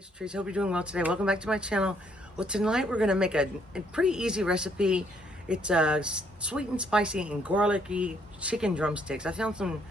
It's Tressa. Hope you're doing well today. Welcome back to my channel. Well, tonight we're gonna make a pretty easy recipe. It's sweet and spicy and garlicky chicken drumsticks. I found some.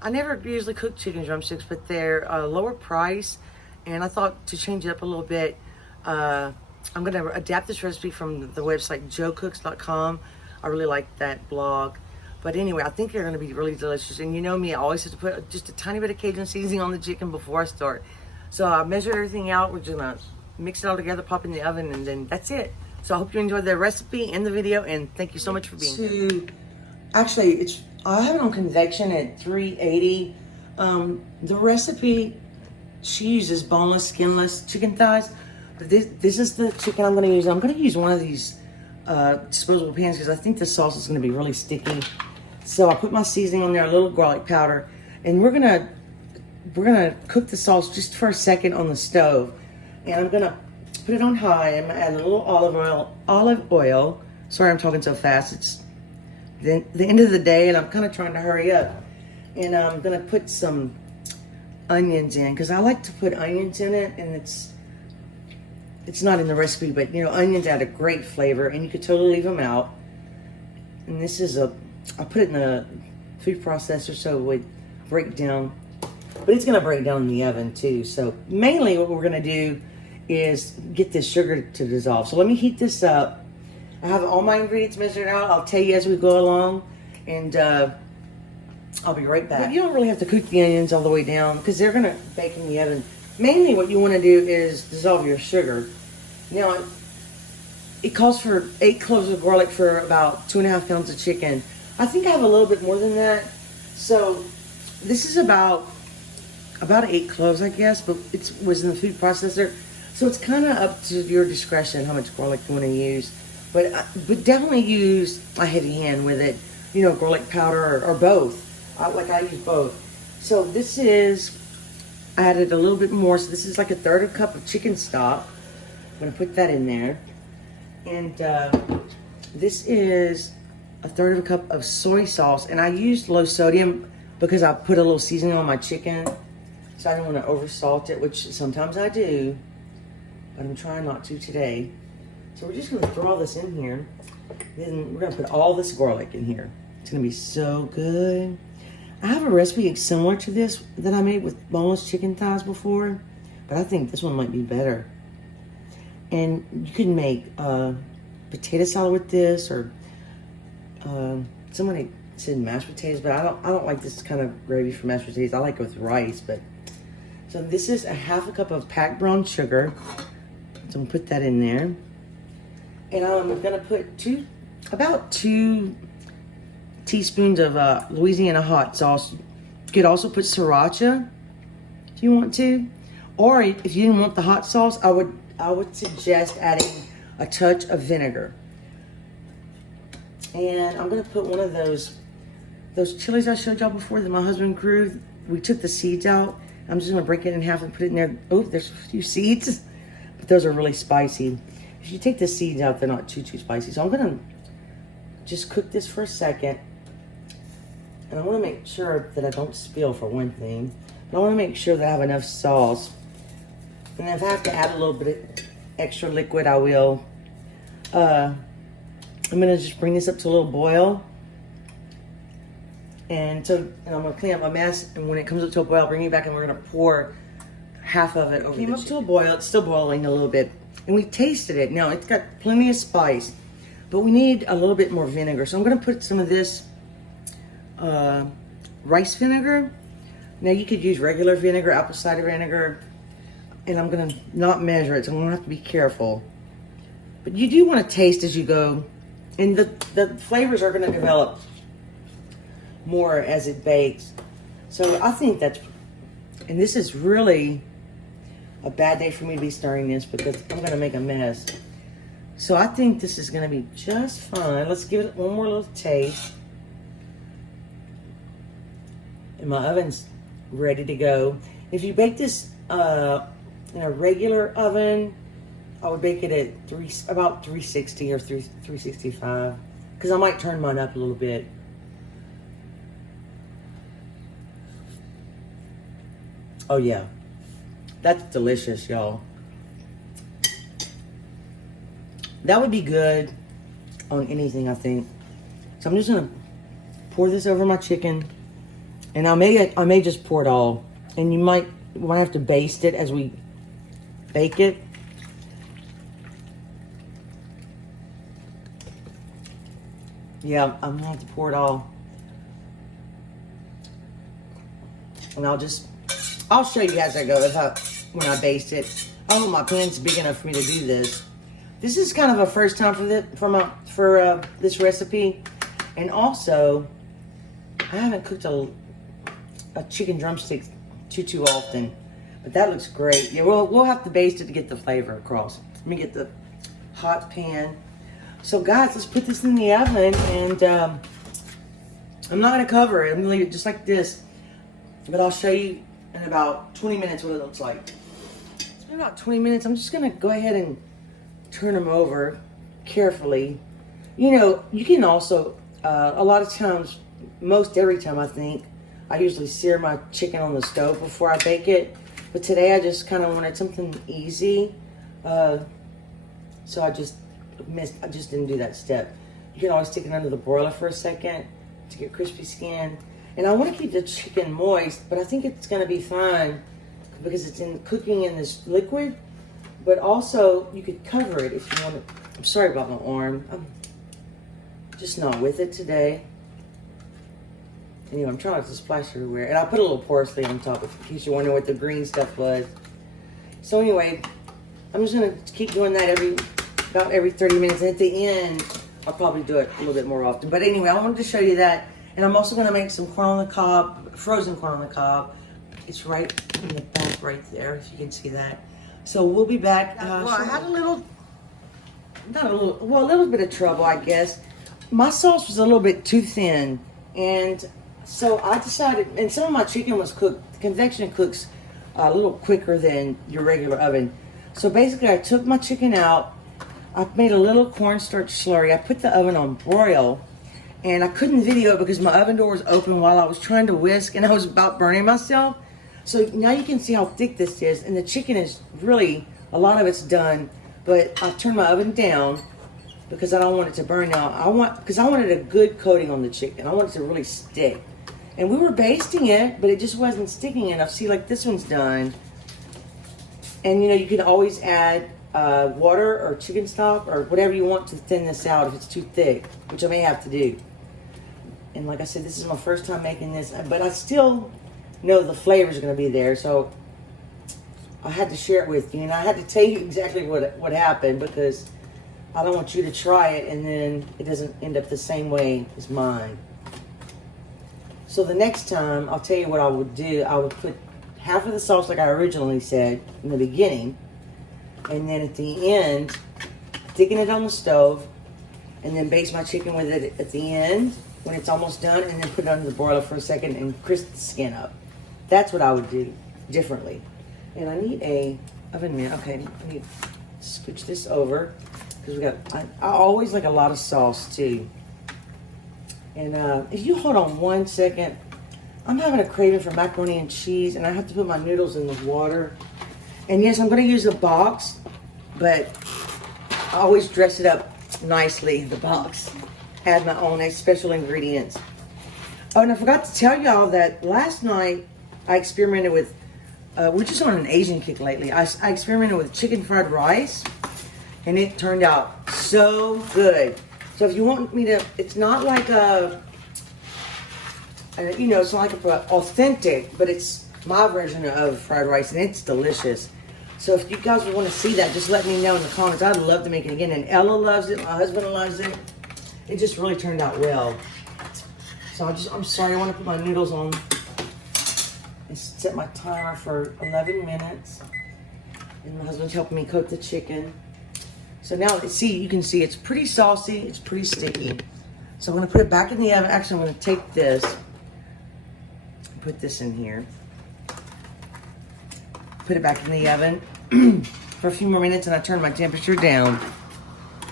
I never usually cook chicken drumsticks, but they're a lower price, and I thought to change it up a little bit. I'm gonna adapt this recipe from the website joecooks.com. I really like that blog. But anyway, I think they're gonna be really delicious. And you know me, I always have to put just a tiny bit of Cajun seasoning on the chicken before I start. So I measured everything out. We're just gonna mix it all together, pop it in the oven, and then that's it. So I hope you enjoyed the recipe and the video, and thank you so much for being here. Actually, I have it on convection at 380. The recipe, she uses boneless, skinless chicken thighs. But this is the chicken I'm gonna use. I'm gonna use one of these disposable pans because I think the sauce is gonna be really sticky. So I put my seasoning on there, a little garlic powder, and we're gonna cook the sauce just for a second on the stove. And I'm gonna put it on high. I'm gonna add a little olive oil. Sorry I'm talking so fast. It's the end of the day and I'm kind of trying to hurry up. And I'm gonna put some onions in because I like to put onions in it, and it's not in the recipe, but you know, onions add a great flavor and you could totally leave them out. And this is I put it in a food processor so it would break down. But it's gonna break down in the oven too. So mainly what we're gonna do is get this sugar to dissolve. So let me heat this up. I have all my ingredients measured out. I'll tell you as we go along, and I'll be right back. But you don't really have to cook the onions all the way down because they're gonna bake in the oven. Mainly what you wanna do is dissolve your sugar. Now, it calls for 8 cloves of garlic for about 2.5 pounds of chicken. I think I have a little bit more than that. So this is about 8 cloves, I guess, but it was in the food processor. So it's kind of up to your discretion how much garlic you want to use. But definitely use a heavy hand with it. You know, garlic powder or both. I use both. So this is, I added a little bit more. So this is like 1/3 cup of chicken stock. I'm going to put that in there. And this is 1/3 cup of soy sauce. And I used low sodium because I put a little seasoning on my chicken. So I don't want to over salt it, which sometimes I do, but I'm trying not to today. So we're just going to throw all this in here. Then we're going to put all this garlic in here. It's going to be so good. I have a recipe similar to this that I made with boneless chicken thighs before, but I think this one might be better. And you can make potato salad with this, or somebody said mashed potatoes, but I don't like this kind of gravy for mashed potatoes. I like it with rice, but. So this is 1/2 cup of packed brown sugar. So I'm gonna put that in there. And I'm gonna put about 2 teaspoons of Louisiana hot sauce. You could also put sriracha if you want to. Or if you didn't want the hot sauce, I would suggest adding a touch of vinegar. And I'm gonna put one of those chilies I showed y'all before that my husband grew. We took the seeds out. I'm just gonna break it in half and put it in there. Oh, there's a few seeds, but those are really spicy. If you take the seeds out, they're not too spicy. So I'm gonna just cook this for a second. And I wanna make sure that I don't spill, for one thing. But I wanna make sure that I have enough sauce. And if I have to add a little bit of extra liquid, I will. I'm gonna just bring this up to a little boil. And I'm gonna clean up my mess, and when it comes up to a boil, bring it back, and we're gonna pour half of it over. Came up to a boil. It's still boiling a little bit, and we tasted it. Now it's got plenty of spice, but we need a little bit more vinegar. So I'm gonna put some of this rice vinegar. Now you could use regular vinegar, apple cider vinegar, and I'm gonna not measure it, so I'm gonna have to be careful. But you do want to taste as you go, and the flavors are gonna develop more as it bakes. So I think and this is really a bad day for me to be stirring this because I'm gonna make a mess. So I think this is gonna be just fine. Let's give it one more little taste. And my oven's ready to go. If you bake this in a regular oven, I would bake it at about 360 or 365, because I might turn mine up a little bit. Oh yeah, that's delicious, y'all. That would be good on anything, I think. So I'm just gonna pour this over my chicken, and I may just pour it all. And you might have to baste it as we bake it. Yeah, I'm gonna have to pour it all. And I'll show you as I go when I baste it. I hope my pan's big enough for me to do this. This is kind of a first time for this recipe. And also, I haven't cooked a chicken drumstick too often. But that looks great. Yeah, we'll have to baste it to get the flavor across. Let me get the hot pan. So guys, let's put this in the oven, and I'm not gonna cover it. I'm gonna leave it just like this, but I'll show you in about 20 minutes what it looks like. It's been about 20 minutes. I'm just gonna go ahead and turn them over carefully. You know, you can also, a lot of times, most every time I think, I usually sear my chicken on the stove before I bake it. But today I just kind of wanted something easy. So I just didn't do that step. You can always stick it under the broiler for a second to get crispy skin. And I want to keep the chicken moist, but I think it's going to be fine because it's cooking in this liquid. But also, you could cover it if you want to. I'm sorry about my arm. I'm just not with it today. Anyway, I'm trying not to splash everywhere. And I put a little parsley on top in case you're wondering what the green stuff was. So anyway, I'm just going to keep doing that about every 30 minutes. And at the end, I'll probably do it a little bit more often. But anyway, I wanted to show you that. And I'm also going to make some corn on the cob, frozen corn on the cob. It's right in the back right there, if you can see that. So we'll be back. Well, I had a little bit of trouble, I guess. My sauce was a little bit too thin. And so I decided, and some of my chicken was cooked, the convection cooks a little quicker than your regular oven. So basically I took my chicken out, I made a little cornstarch slurry, I put the oven on broil, and I couldn't video it because my oven door was open while I was trying to whisk, and I was about burning myself. So now you can see how thick this is, and the chicken is really, a lot of it's done, but I turned my oven down because I don't want it to burn now. Because I wanted a good coating on the chicken. I want it to really stick. And we were basting it, but it just wasn't sticking enough. See, like this one's done. And you know, you can always add water or chicken stock or whatever you want to thin this out if it's too thick, which I may have to do. And like I said, this is my first time making this, but I still know the flavors are going to be there. So I had to share it with you, and I had to tell you exactly what happened because I don't want you to try it and then it doesn't end up the same way as mine. So the next time, I'll tell you what I would do. I would put half of the sauce like I originally said in the beginning, and then at the end, thicken it on the stove, and then baste my chicken with it at the end when it's almost done, and then put it under the broiler for a second and crisp the skin up. That's what I would do differently. And I need a oven mitt. Okay, let me scooch this over because I always like a lot of sauce too. And if you hold on 1 second, I'm having a craving for macaroni and cheese, and I have to put my noodles in the water. And yes, I'm going to use a box, but I always dress it up nicely, the box. Add my own special ingredients. Oh, and I forgot to tell y'all that last night I experimented with, we're just on an Asian kick lately. I experimented with chicken fried rice, and it turned out so good. So if you want me to, it's not like it's not like authentic, but it's my version of fried rice, and it's delicious. So if you guys want to see that, just let me know in the comments. I'd love to make it again. And Ella loves it. My husband loves it. It just really turned out well. So I'm sorry. I want to put my noodles on and set my timer for 11 minutes. And my husband's helping me coat the chicken. So now, you can see it's pretty saucy. It's pretty sticky. So I'm going to put it back in the oven. Actually, I'm going to take this, put this in here, put it back in the oven for a few more minutes, and I turn my temperature down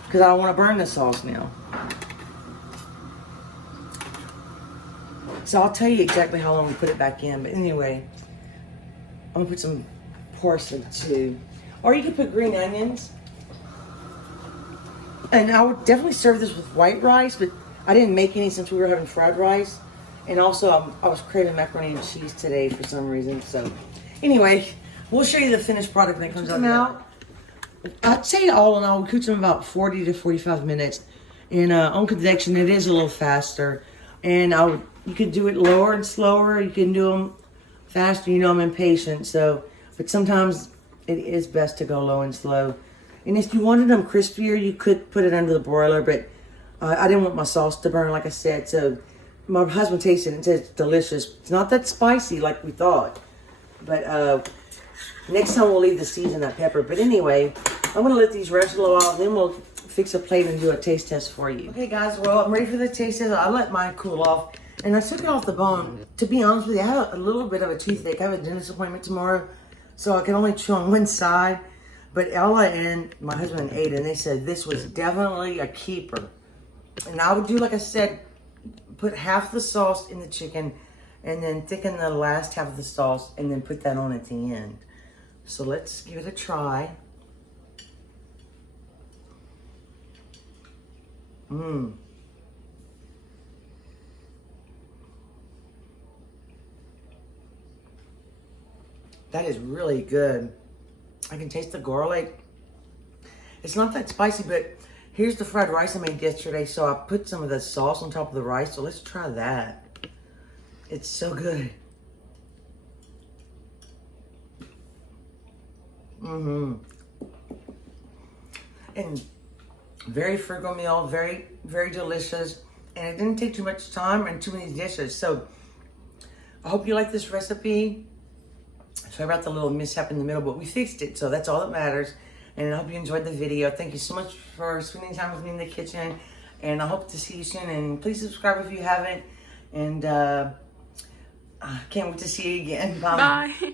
because I don't want to burn the sauce now. So I'll tell you exactly how long we put it back in. But anyway, I'm going to put some parsley too. Or you could put green onions. And I would definitely serve this with white rice, but I didn't make any since we were having fried rice. And also, I was craving macaroni and cheese today for some reason. So, anyway, we'll show you the finished product when it comes out. I'd say all in all, we cooked them about 40 to 45 minutes. And on convection, it is a little faster. And you could do it lower and slower. You can do them faster. You know I'm impatient. But sometimes it is best to go low and slow. And if you wanted them crispier, you could put it under the broiler. But I didn't want my sauce to burn, like I said. So my husband tasted it and said it's delicious. It's not that spicy like we thought. But next time we'll leave the seeds in that pepper. But anyway, I'm going to let these rest a little while. Then we'll fix a plate and do a taste test for you. Okay, guys. Well, I'm ready for the taste test. I let mine cool off. And I took it off the bone. To be honest with you, I have a little bit of a toothache. I have a dentist appointment tomorrow. So I can only chew on one side. But Ella and my husband ate it. And they said this was definitely a keeper. And I would do, like I said, put half the sauce in the chicken. And then thicken the last half of the sauce. And then put that on at the end. So let's give it a try. That is really good. I can taste the garlic. It's not that spicy, but here's the fried rice I made yesterday. So I put some of the sauce on top of the rice. So let's try that. It's so good. And very frugal meal, very, very delicious. And it didn't take too much time and too many dishes. So I hope you like this recipe. Sorry about the little mishap in the middle, but we fixed it. So that's all that matters. And I hope you enjoyed the video. Thank you so much for spending time with me in the kitchen. And I hope to see you soon. And please subscribe if you haven't. And I can't wait to see you again. Bye. Bye.